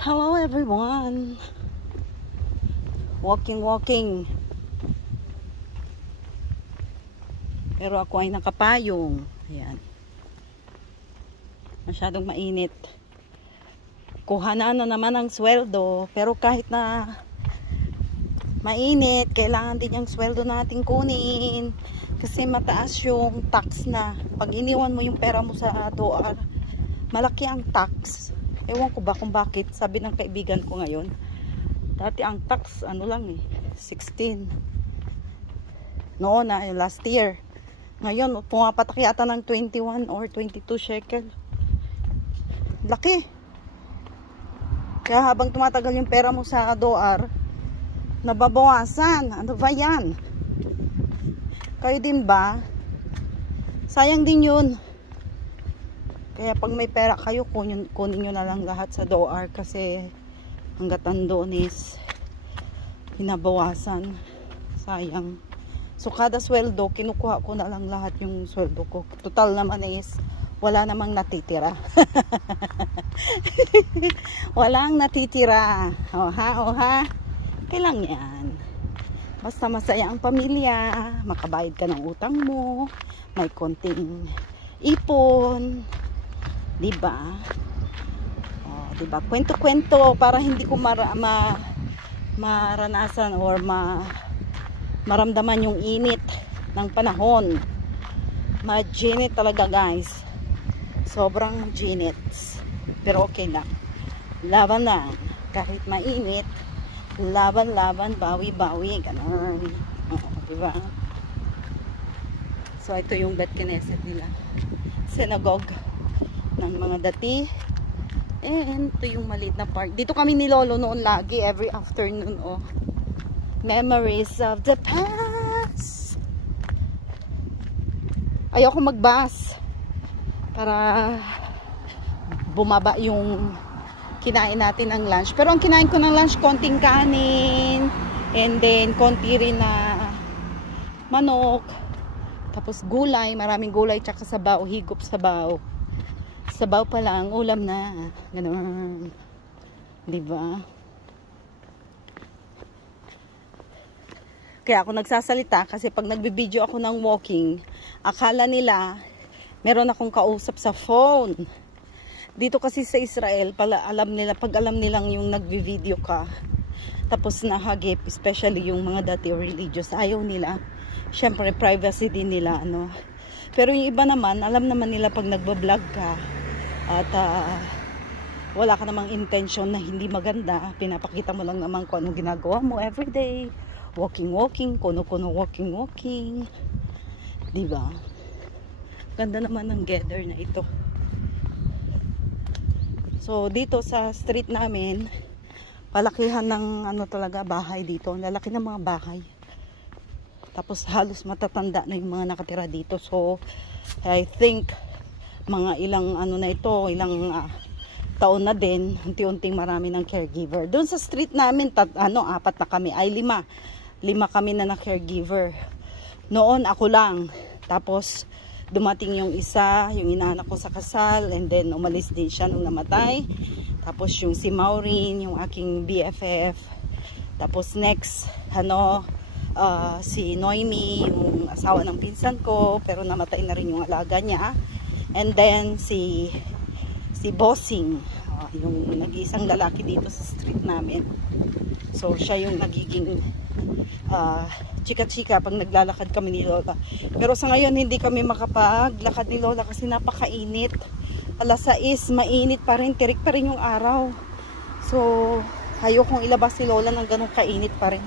Hello everyone. Walking. Pero ako ay nakapayong. Ayan. Masyadong mainit. Kuha na naman ang sweldo. Pero kahit na mainit, kailangan din yung sweldo natin kunin. Kasi mataas yung tax na. Pag iniwan mo yung pera mo sa DOAR, malaki ang tax. Ewan ko ba kung bakit. Sabi ng kaibigan ko ngayon. Dati ang tax, ano lang 16. Noon na, last year. Ngayon, pumapatak yata ng 21 or 22 shekel. Laki. Kaya habang tumatagal yung pera mo sa DOAR, nababawasan. Ano ba yan? Kayo din ba? Sayang din yun. Kaya pag may pera kayo, kunin nyo na lang lahat sa DOAR kasi hanggat andoon is hinabawasan. Sayang. So kada sweldo, kinukuha ko na lang lahat yung sweldo ko. Total naman is wala namang natitira. Walang natitira. Oha. Kailang yan. Basta masaya ang pamilya, makabayad ka ng utang mo, may konting ipon. Diba? Diba? Kwento-kwento para hindi ko maranasan or maramdaman yung init ng panahon. Majinit talaga guys. Sobrang ginit. Pero okay lang. Laban lang. Kahit mainit, laban, bawi-bawi. Ganun. Diba? So ito yung Bet Knesset nila. Synagogue ng mga dati. And ito yung maliit na park. Dito kami ni Lolo noon lagi, every afternoon. Memories of the past. Ayoko mag-bus para bumaba yung kinain natin ng lunch. Pero ang kinain ko ng lunch, konting kanin, and then konti rin na manok, tapos gulay, maraming gulay, tsaka sabaw, higop sabaw. Sabaw pa lang, ulam na. Ganun. Diba? Kaya ako nagsasalita kasi pag nagbibideo ako ng walking, akala nila meron akong kausap sa phone. Dito kasi sa Israel, pag alam nilang yung nagbi-video ka, tapos nahagip, especially yung mga dati religious, ayaw nila. Syempre, privacy din nila, ano. Pero yung iba naman, alam naman nila pag nagbablog ka, at wala ka namang intention na hindi maganda, pinapakita mo lang naman kung anong ginagawa mo everyday. Walking, kuno walking. Diba? Ganda naman ng gather na ito. So dito sa street namin, palakihan ng ano talaga bahay dito. Lalaki ng mga bahay. Tapos halos matatanda na yung mga nakatira dito. So I think mga ilang ano na ito, ilang taon na din, unti-unting marami ng caregiver. Doon sa street namin, apat na kami, ay lima kami na caregiver. Noon ako lang, tapos dumating yung isa, yung inaanak ko sa kasal, and then umalis din siya nung namatay. Tapos yung si Maureen, yung aking BFF. Tapos next, si Noemi, yung asawa ng pinsan ko, pero namatay na rin yung alaga niya. And then si Bossing, yung nag-iisang lalaki dito sa street namin. So siya yung nagiging chika-chika pag naglalakad kami ni Lola. Pero sa ngayon hindi kami makapaglakad ni Lola kasi napakainit. Alas 6, mainit pa rin, tirik pa rin yung araw. So ayokong ilabas si Lola ng ganong kainit pa rin.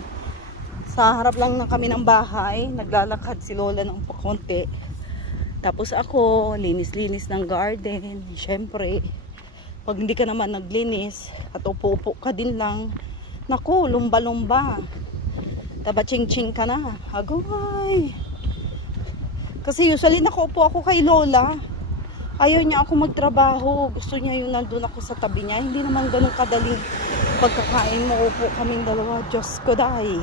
Sa harap lang na kami ng bahay, naglalakad si Lola ng pakonti. Tapos ako, linis-linis ng garden. Siyempre, pag hindi ka naman naglinis at upo-upo ka din lang, naku, lumba-lumba. Taba-ching-ching ka na. Agay. Kasi usually nakaupo ako kay Lola. Ayaw niya ako magtrabaho. Gusto niya yung nandun ako sa tabi niya. Hindi naman ganun kadaling pagkakain mo. Upo kaming dalawa. Diyos ko dahi.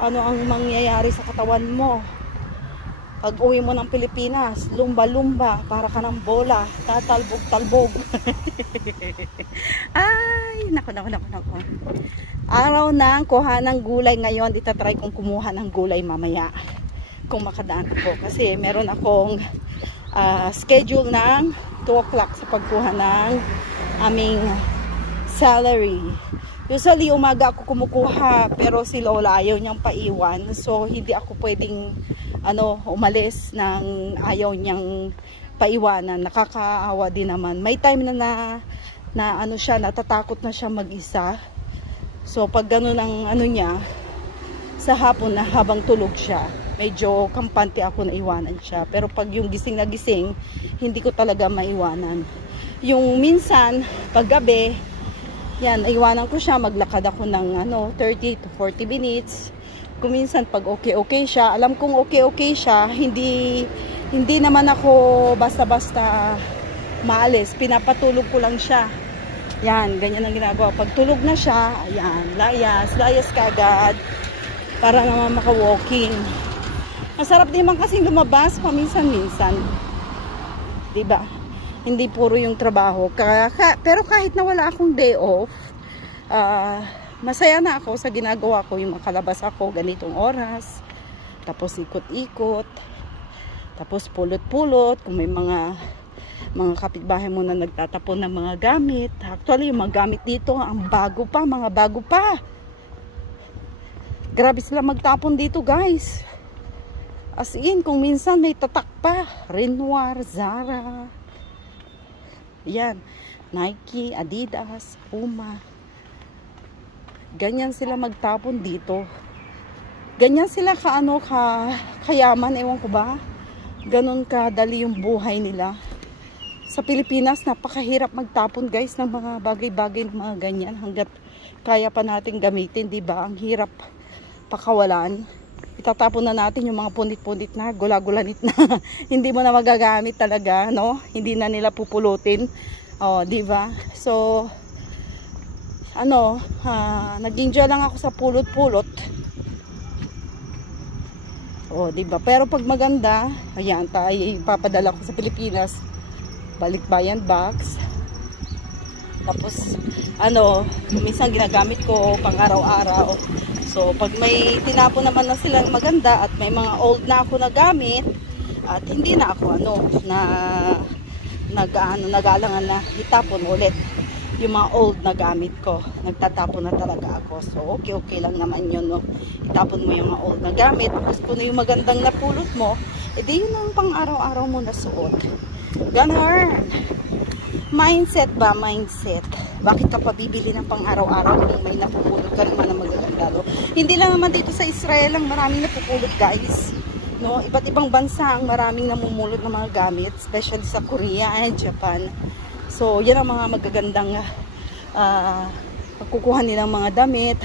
Ano ang mangyayari sa katawan mo? Pag uwi mo ng Pilipinas, lumba-lumba, para ka ng bola, tatalbog-talbog. Ay, nako. Araw ng kuha ng gulay ngayon. Itatry kong kumuha ng gulay mamaya. Kung makadaan ako. Kasi meron akong schedule ng 2 o'clock sa pagkuha ng aming salary. Usually umaga ako kumukuha, pero si Lola ayaw niyang paiwan. So hindi ako pwedeng umalis ng ayaw niyang paiwanan. Nakakaawa din naman. May time na siya, natatakot na siya mag-isa. So pag ganun ang niya, sa hapon na habang tulog siya, medyo kampante ako na iwanan siya. Pero pag yung gising na gising, hindi ko talaga maiwanan. Yung minsan, pag gabi, yan, iwanan ko siya, maglakad ako ng 30 to 40 minutes. Kung minsan pag okay siya, alam kong okay siya, hindi naman ako basta-basta maalis, pinapatulog ko lang siya. Yan, ganyan ang ginagawa. Pag tulog na siya, ayan, layas kagad para naman maka-walking. Masarap naman kasing lumabas paminsan-minsan. 'Di ba? Hindi puro yung trabaho. Pero kahit na wala akong day off, masaya na ako sa ginagawa ko. Yung makalabas ako ganitong oras, tapos ikot-ikot, tapos pulot-pulot. Kung may mga kapitbahay mo na nagtatapon ng mga gamit. Actually, yung mga gamit dito, ang mga bago pa. Grabe sila magtapon dito, guys. As in, kung minsan may tatak pa. Renoir, Zara, yan, Nike, Adidas, Puma. Ganyan sila magtapon dito. Ganyan sila kayaman, ewan ko ba. Ganon kadali yung buhay nila. Sa Pilipinas, napakahirap magtapon, guys, ng mga bagay-bagay, mga ganyan. Hanggat kaya pa natin gamitin, di ba? Ang hirap pakawalan. Itatapon na natin yung mga punit-punit na, gula-gulanit na. Hindi mo na magagamit talaga, no? Hindi na nila pupulutin. Di ba? So, nag-enjoy lang ako sa pulot-pulot. Di ba? Pero pag maganda, ayan, ipapadala ko sa Pilipinas. Balikbayan box. Tapos, minsan ginagamit ko pang araw-araw. So, pag may tinapon naman na sila maganda at may mga old na ako na gamit at hindi na ako nag-aalangan na itapon ulit yung mga old na gamit ko. Nagtatapon na talaga ako. So, okay lang naman yun, no? Itapon mo yung mga old na gamit. Tapos kung yung magandang napulot mo, edi yun ang pang araw-araw mo na suot. Ganon. Mindset ba? Mindset. Bakit ka pa bibili ng pang araw-araw kung may napupulot ka naman na magaganda? No? Hindi lang naman dito sa Israel ang maraming napupulot, guys. No? Iba't ibang bansa ang maraming namumulot ng mga gamit, especially sa Korea and Japan. So, yan ang mga magagandang pagkukuha nilang mga damit,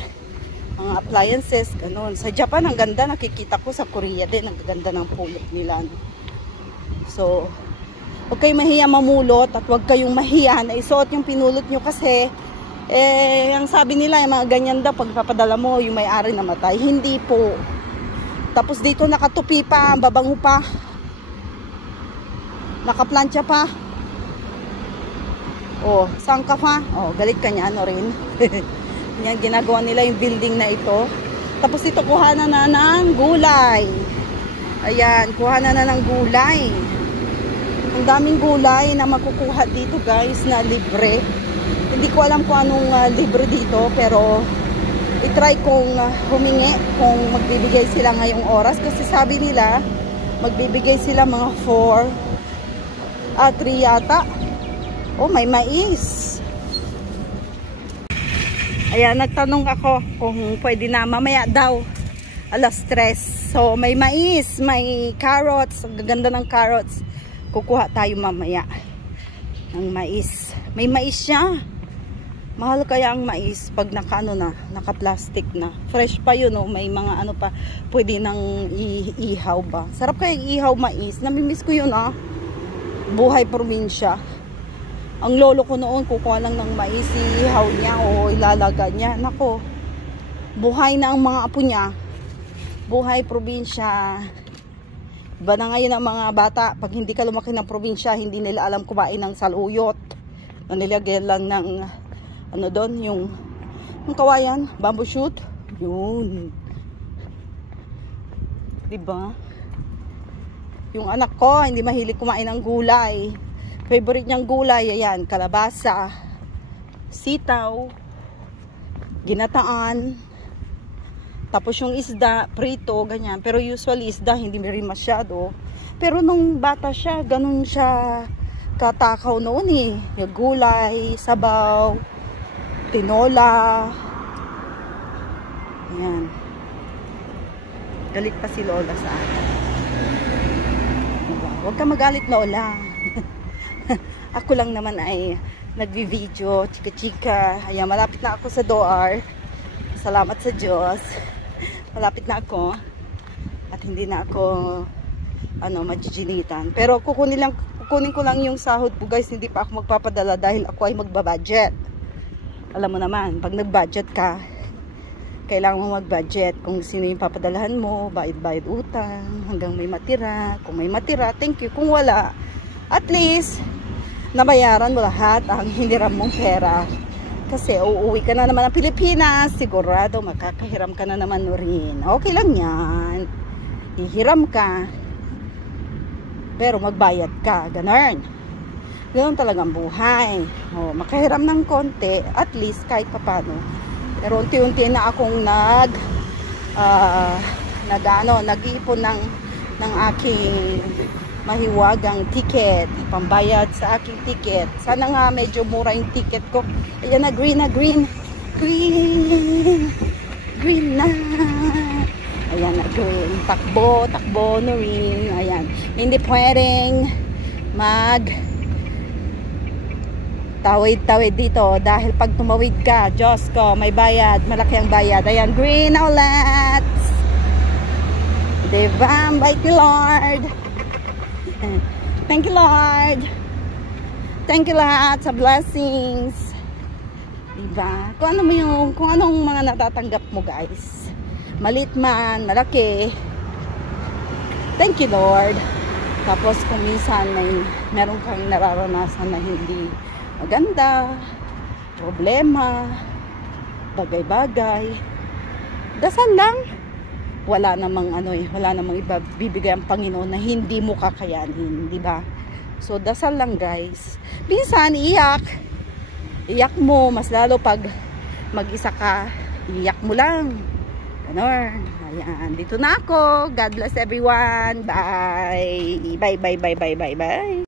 mga appliances, ganun. Sa Japan, ang ganda, nakikita ko. Sa Korea din, ang ganda ng pulot nila. No? So, huwag kayong mahiya mamulot at huwag kayong mahiya na isuot yung pinulot nyo kasi ang sabi nila yung mga ganyan daw pag papadala mo yung may-ari namatay. Hindi po. Tapos dito nakatupi pa, babango pa, nakaplantya pa. Saan ka pa? Galit ka niya, rin. Yan, ginagawa nila yung building na ito. Tapos dito kuha na ng gulay. Ayan, kuha na ng gulay. Ang daming gulay na makukuha dito, guys, na libre. Hindi ko alam kung anong libre dito, pero itry kong humingi kung magbibigay sila ngayong oras. Kasi sabi nila, magbibigay sila mga 3 yata. May mais. Ayan, nagtanong ako kung pwede na. Mamaya daw, 3:00. So, may mais, may carrots. Ang gaganda ng carrots. Kukuha tayo mamaya ng mais. May mais siya. Mahal kaya ang mais pag naka-plastic na. Fresh pa yun, may mga pa, pwede nang ihaw ba. Sarap kaya ihaw mais. Namimiss ko yun, Buhay probinsya. Ang lolo ko noon, kukuha lang ng mais, ihaw niya o ilalaga niya. Nako, buhay na ang mga apo niya. Buhay probinsya. Iba na ngayon ang mga bata, pag hindi ka lumaki ng probinsya, hindi nila alam kumain ng saluyot. Nilagyan lang ng, ano doon, yung kawayan, bamboo shoot. Yun. Diba? Yung anak ko, hindi mahilig kumain ng gulay. Favorite niyang gulay, ayan, kalabasa, sitaw, ginataan. Tapos yung isda, prito, ganyan. Pero usually isda, hindi rin masyado. Pero nung bata siya, ganun siya katakaw noon eh. Yung gulay, sabaw, tinola. Ayan. Galit pa si Lola sa akin. Diba? Huwag ka magalit, Lola. Ako lang naman ay nagvi-video, chika-chika. Ayan, malapit na ako sa DOR. Salamat sa Diyos. Malapit na ako at hindi na ako majijinitan. Pero kukunin ko lang yung sahod ko, guys. Hindi pa ako magpapadala dahil ako ay magbabudget. Alam mo naman, pag nag-budget ka, kailangan mo mag-budget kung sino yung papadalahan mo, bayad-bayad utang, hanggang may matira. Kung may matira, thank you. Kung wala, at least nabayaran mo lahat ang hiniram mong pera. Kasi uuwi ka na naman ng Pilipinas, sigurado makakahiram ka na naman rin. Okay lang yan. Hihiram ka, pero magbayad ka. Ganun. Ganun talagang buhay. O, makahiram ng konti, at least kahit papano. Pero unti-unti na akong nag-iipon ng aking mahiwagang ticket, pambayad sa aking ticket. Sana nga medyo mura yung ticket ko. Ayan na, green na, green na. Ayan na, green. Takbo na rin. Ayan. Hindi pwedeng tawid dito dahil pag tumawid ka, Diyos ko, may bayad, malaki ang bayad. Ayan, green na ulit. Diba? Bite ni Lord. Thank you, Lord. Thank you lahat sa blessings. Diba? Kung anong mga natatanggap mo, guys. Malit man, malaki. Thank you, Lord. Tapos kung minsan meron kang nararanasan na hindi maganda, problema, bagay-bagay, dasal lang. Wala namang ibibigay ang Panginoon na hindi mo kakayanin, di ba? So dasal lang, guys. Minsan iyak mo, mas lalo pag mag-isa ka, iyak mo lang. Ganon. Ayan, dito na ako. God bless everyone. Bye. Bye.